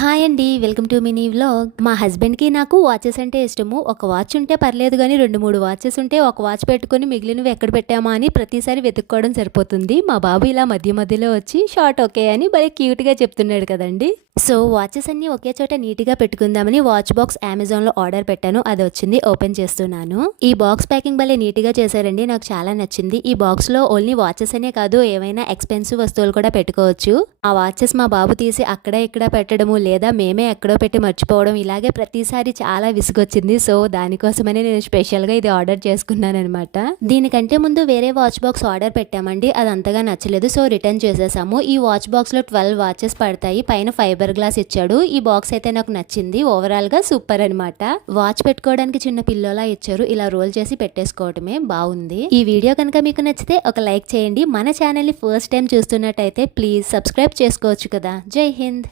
Hi అండి, welcome to mini vlog. మా హస్బెండ్కి నాకు వాచెస్ అంటే ఇష్టము. ఒక వాచ్ ఉంటే పర్లేదు కానీ 2-3 వాచెస్ ఉంటే ఒక వాచ్ పెట్టుకుని మిగిలినవి ఎక్కడ పెట్టామా అని ప్రతిసారి వెతుక్కోవడం సరిపోతుంది. మా బాబు ఇలా మధ్య మధ్యలో వచ్చి షార్ట్ ఓకే అని భలే క్యూట్గా చెప్తున్నాడు కదండి. సో వాచెస్ అన్ని ఒకే చోట నీట్గా పెట్టుకుందామని వాచ్ బాక్స్ అమెజాన్లో ఆర్డర్ పెట్టాను. అది వచ్చింది, ఓపెన్ చేస్తున్నాను. ఈ బాక్స్ ప్యాకింగ్ భలే నీట్గా చేశారండి, నాకు చాలా నచ్చింది. ఈ బాక్స్లో ఓన్లీ వాచెస్ అనే కాదు, ఏమైనా ఎక్స్పెన్సివ్ వస్తువులు కూడా పెట్టుకోవచ్చు. ఆ వాచెస్ మా బాబు తీసి అక్కడ ఇక్కడ పెట్టడము లేదా మేమే ఎక్కడో పెట్టి మర్చిపోవడం ఇలాగే ప్రతిసారి చాలా విసుగొచ్చింది. సో దానికోసమనే నేను స్పెషల్గా ఇది ఆర్డర్ చేసుకున్నాను అనమాట. దీనికంటే ముందు వేరే వాచ్ బాక్స్ ఆర్డర్ పెట్టామండి, అది అంతగా నచ్చలేదు. సో రిటర్న్ చేసేసాము. ఈ వాచ్ బాక్స్లో 12 వాచెస్ పడతాయి. పైన ఫైబర్ గ్లాస్ ఇచ్చాడు. ఈ బాక్స్ అయితే నాకు నచ్చింది. ఓవరాల్ గా సూపర్ అనమాట. వాచ్ పెట్టుకోవడానికి చిన్న పిల్లోలా ఇచ్చారు. ఇలా రోల్ చేసి పెట్టేసుకోవటమే, బాగుంది. ఈ వీడియో కనుక మీకు నచ్చితే ఒక లైక్ చేయండి. మన ఛానల్ ని ఫస్ట్ టైం చూస్తున్నట్టయితే ప్లీజ్ సబ్స్క్రైబ్ చేసుకోవచ్చు కదా. జై హింద్.